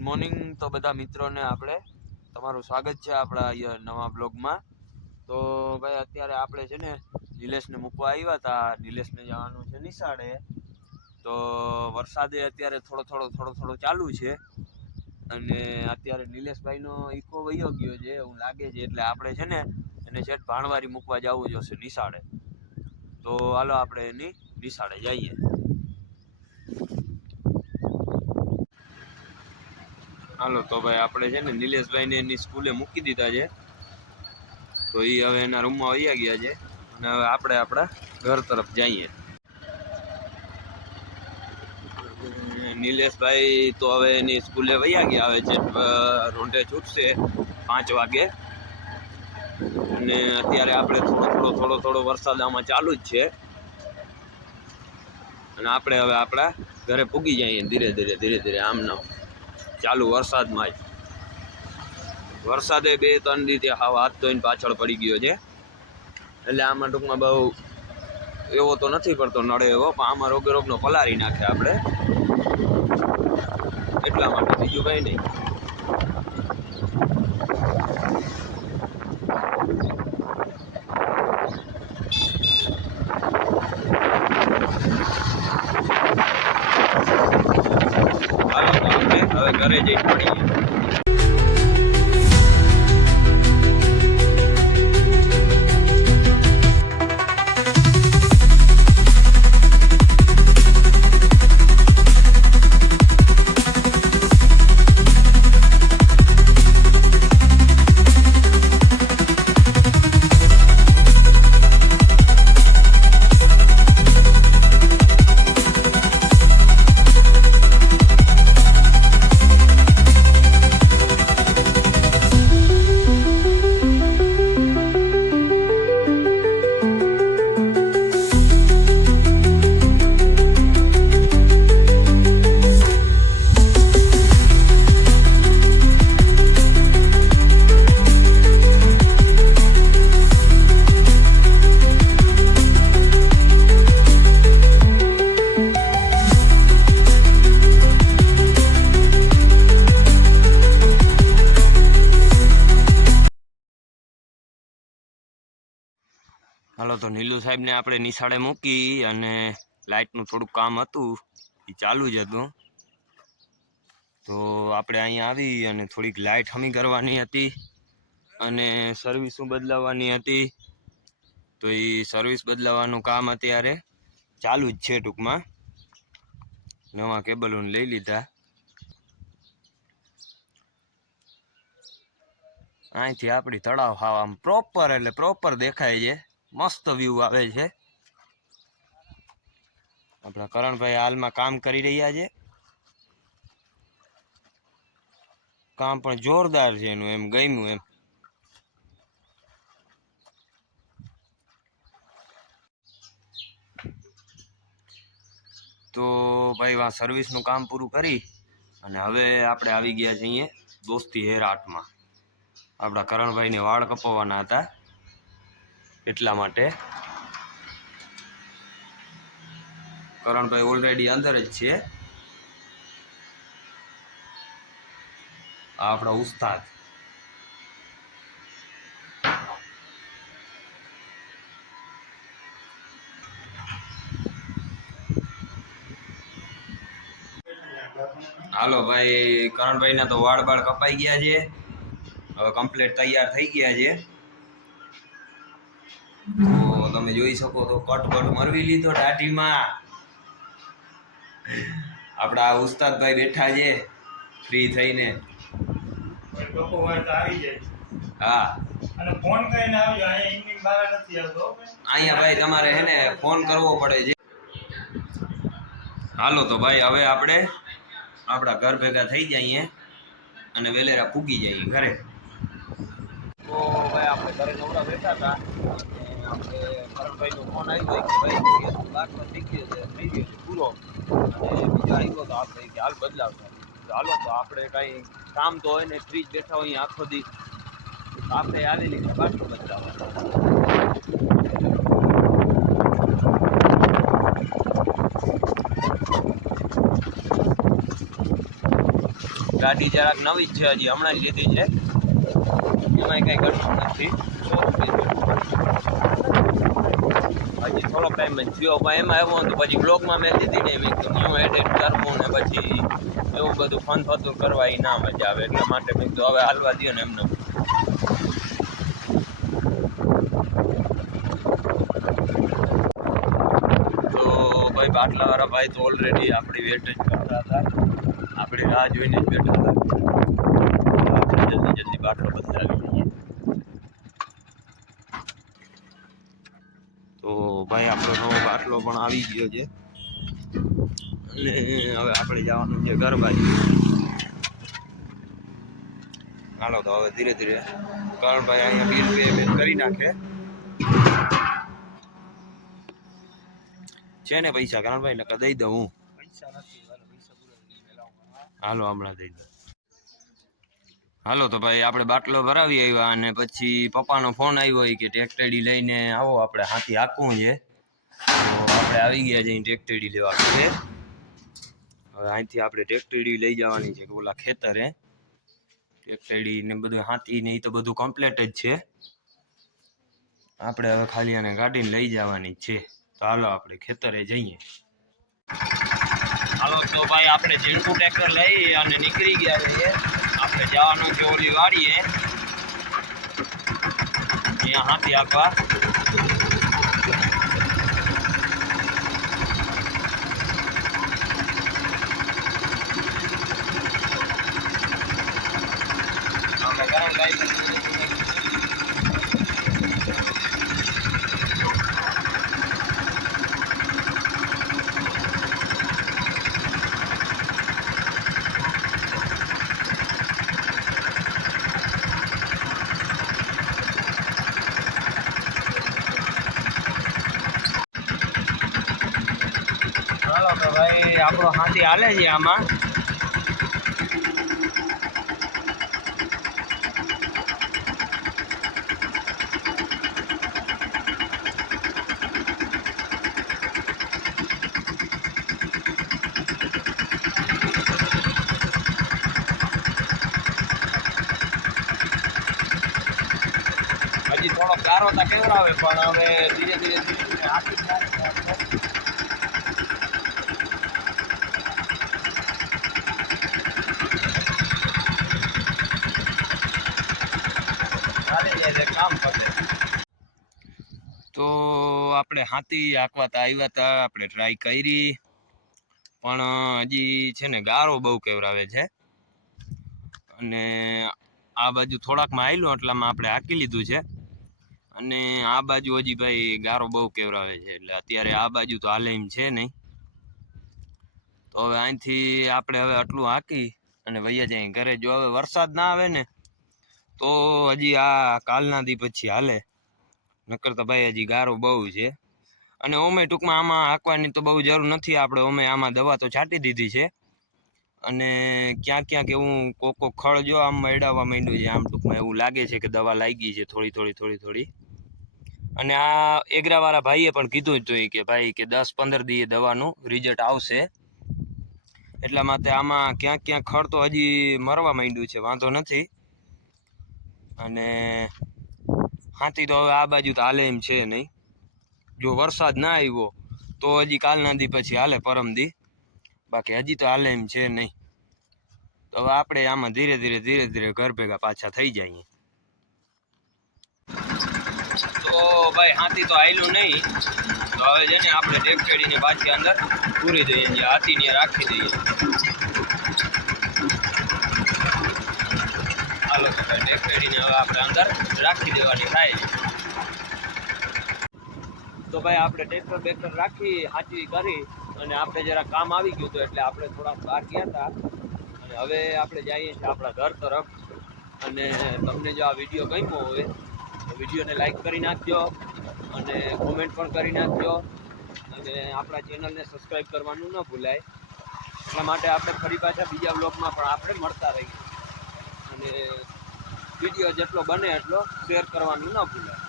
Morning તો બધા મિત્રોને આપણે તમારું સ્વાગત છે આપણા નવા બ્લોગમાં। તો ભાઈ અત્યારે આપણે છે ને નિલેશને મૂકવા આવ્યા હતા। નિલેશને જવાનું છે નિશાળે। તો વરસાદે અત્યારે થોડો ચાલુ છે અને અત્યારે નિલેશભાઈનો ઈકો વયો ગયો છે એવું લાગે છે, એટલે આપણે છે ને એને છેટ ભાણવારી મૂકવા જવું જોશે નિશાળે। તો હાલો આપણે એની નિશાળે જઈએ। હાલો તો ભાઈ આપણે છે ને નિલેશભાઈને એની સ્કૂલે મૂકી દીધા છે। તો એ હવે એના રૂમમાં વયા ગયા છે અને હવે આપણે આપણા ઘર તરફ જઈએ। નિલેશભાઈ તો હવે એની સ્કૂલે વયા ગયા, હવે છે રોંઢે છૂટશે 5 વાગે અને અત્યારે આપણે થોડો વરસાદ આમાં ચાલુ જ છે અને આપણે હવે આપણા ઘરે પૂગી જઈએ ધીરે ધીરે આમ નામ ચાલુ વરસાદમાં જ। વરસાદે 2-3 દિવસથી હાથ ધોઈને પાછળ પડી ગયો છે, એટલે આમાં ટૂંકમાં બહુ એવો તો નથી પડતો નડે એવો, પણ આમાં રોગનો પલારી નાખે આપણે, એટલા માટે, બીજું કંઈ નહીં। હાલો તો આપણે હવે ઘરે જઈને મળીએ। હાલો તો નીલુ સાહેબને આપણે નિશાળે મૂકી અને લાઇટનું થોડુંક કામ હતું એ ચાલુ જ હતું। તો આપણે અહીંયા આવી અને થોડીક લાઇટ હમી કરવાની હતી અને સર્વિસું બદલાવવાની હતી। તો એ સર્વિસ બદલાવવાનું કામ અત્યારે ચાલુ જ છે, ટૂંકમાં નવા કેબલોને લઈ લીધા। અહીંથી આપણી તળાવ હાવ આમ પ્રોપર દેખાય છે, મસ્ત વ્યૂ આવે છે। આપણા કરણભાઈ હાલમાં કામ કરી રહ્યા છે, કામ પણ જોરદાર છે એનું, એમ ગમ્યું એમ। તો ભાઈ આ સર્વિસનું કામ પૂરું કરી અને હવે આપણે આવી ગયા છીએ દોસ્તી હેર આર્ટમાં। આપણા કરણભાઈને વાળ કપાવવાના હતા, એટલા માટે કરણભાઈ ઓલરેડી અંદર જ છે। આ આપણા ઉસ્તાદ। હાલો ભાઈ, કરણભાઈના તો વાળ કપાઈ ગયા છે, હવે કમ્પ્લીટ તૈયાર થઈ ગયા છે। તો તમે જોઈ શકો તો કટ મરવી લીધો દાઢીમાં। આપણા ઉસ્તાદભાઈ બેઠા છે ફ્રી થઈને। હા, અહીંયા ભાઈ તમારે હે ને ફોન કરવો પડે છે। હાલો તો ભાઈ હવે આપણે આપણા ઘર ભેગા થઈ જઈએ અને વેલેરા પૂગી જઈએ ઘરે। તો ભાઈ આપણે ઘરે નવરા બેઠા હતા અને આપણે કરણભાઈનો ફોન આવ્યો કે ભાઈ લાખનો થઈ ગયો છે પૂરો, અને બીજા આવ્યો તો આપણે કે હાલ બદલાવતા। હાલો તો આપણે કાંઈ કામ તો હોય ને, ફ્રીજ બેઠા હોય આખો દી, આપણે આવી લીધા બાટલો બદલાવવા। ગાડી જરાક નવી જ છે, હજી હમણાં જ લીધી છે, એમાં કંઈ ઘટતું નથી. હજી થોડોક ટાઈમ જ થયો, પણ એમાં એવું હતું પછી બ્લોગમાં મેં લીધી ને મેં ન્યૂ એડિટ કરવું ને પછી એવું બધું ફન ફતું કરવા એ ના મજા આવે, એટલા માટે મેં તો હવે હાલવા દે ને એમને. તો ભાઈ બાટલાવાળા ભાઈ તો ઓલરેડી આપણી વેટ જ કરતા હતા, આપણી રાહ જોઈને જ બેઠા હતા. આપણે જલ્દી જલ્દી બાટલો બંધાવી લઈએ. તો ભાઈ આપણો નવો બાટલો પણ આવી ગયો છે અને હવે આપણે જવાનું છે ઘર બાજુ. હાલો તો હવે ધીરે ધીરે કરણભાઈ અહીંયા બિલ પેમેન્ટ કરી નાખે છે ને પૈસા કરણભાઈ નકર દઈ દઉં હું. હાલો હમણાં દઈ દઉં. હાલો તો ભાઈ આપણે બાટલો ભરાવી આવ્યા અને પછી પપ્પાનો ફોન આવ્યો કે ટ્રેક્ટરી લઈને આવો, આપણે હાથી હાંકવું છે. તો આપણે આવી ગયા જઈને ટ્રેક્ટરી લેવા છે. હવે અહીંથી આપણે ટ્રેક્ટરી લઈ જવાની છે ઓલા ખેતરે. ટ્રેક્ટરી ને બધું હાથી ને એ તો બધું કમ્પ્લીટ જ છે, આપણે હવે ખાલી આને ગાડીને લઈ જવાની છે. તો હાલો આપણે ખેતરે જઈએ. હાલો તો ભાઈ આપણે ઝીણકું ટ્રેક્ટર લઈ અને નીકળી ગયા છીએ. આપણે જવાનું છે ઓલી વાડીએ, અહીંયા હાથી હાંકવા. હાલો તો ભાઈ આપણો હાથી હાલે છે આમાં. હજી થોડો ગારો તો કેવડાવે પણ હવે ધીરે ધીરે હાથી કામ કરે. તો આપણે હાથી હાંકવા તો આવ્યા હતા, આપણે ટ્રાય કરી પણ હજી છે ને ગારો બહુ કેવરાવે છે અને આ બાજુ થોડાકમાં આવેલું એટલામાં આપણે હાંકી લીધું છે અને આ બાજુ હજી ભાઈ ગારો બહુ કેવરાવે છે, એટલે અત્યારે આ બાજુ તો હાલે એમ છે નહીં. તો હવે અહીંથી આપણે હવે આટલું હાંકી અને વૈયા જાય ઘરે. જો હવે વરસાદ ના આવે ને તો હજી આ કાલના દી પછી હાલે, નકર તો ભાઈ હજી ગારો બહુ છે. અને ઓમે ટૂંકમાં આમાં હાંકવાની તો બહુ જરૂર નથી, આપણે ઓમે આમાં દવા તો છાંટી દીધી છે અને ક્યાંક ક્યાંક એવું કોક ખળ જો આમ એડાવવા માંડ્યું છે, આમ ટૂંકમાં એવું લાગે છે કે દવા લાગી છે થોડી. અને આ એગરાવાળા ભાઈએ પણ કીધું હતું કે ભાઈ કે 10-15 દીએ દવાનું રિઝલ્ટ આવશે, એટલા માટે આમાં ક્યાંક ક્યાંક ખળ તો હજી મરવા માંડ્યું છે, વાંધો નથી. અને હાથી તો હવે આ બાજુ તો હાલે એમ છે નહીં. જો વરસાદ ના આવ્યો તો હજી કાલના દી પછી હાલે, પરમ દી, બાકી હજી તો હાલે એમ છે નહીં. તો હવે આપણે આમાં ધીરે ધીરે ઘર ભેગા પાછા થઈ જઈએ. તો ભાઈ હાથી તો હાલ્યું નહીં, તો હવે છે ને આપણે ટ્રેક્ટરીને પાછી અંદર પૂરી દઈએ, જે હાથીને રાખી દઈએ. હાલો તો ભાઈ ટ્રેક્ટરીને હવે આપણે અંદર રાખી દેવાની થાય. તો ભાઈ આપણે ટ્રેક્ટર રાખી હાચવી કરી અને આપણે જરા કામ આવી ગયું હતું એટલે આપણે થોડાક બહાર ગયા હતા અને હવે આપણે જઈએ છીએ આપણા ઘર તરફ. અને તમને જો આ વિડીયો ગમ્યો હોય તો વિડીયોને લાઈક કરી નાખજો અને કોમેન્ટ પણ કરી નાખજો અને આપણા ચેનલને સબસ્ક્રાઈબ કરવાનું ન ભૂલાય. એટલા માટે આપણે ફરી પાછા બીજા બ્લોગમાં પણ આપણે મળતા રહીએ અને વિડીયો જેટલો બને એટલો શેર કરવાનું ન ભૂલાય.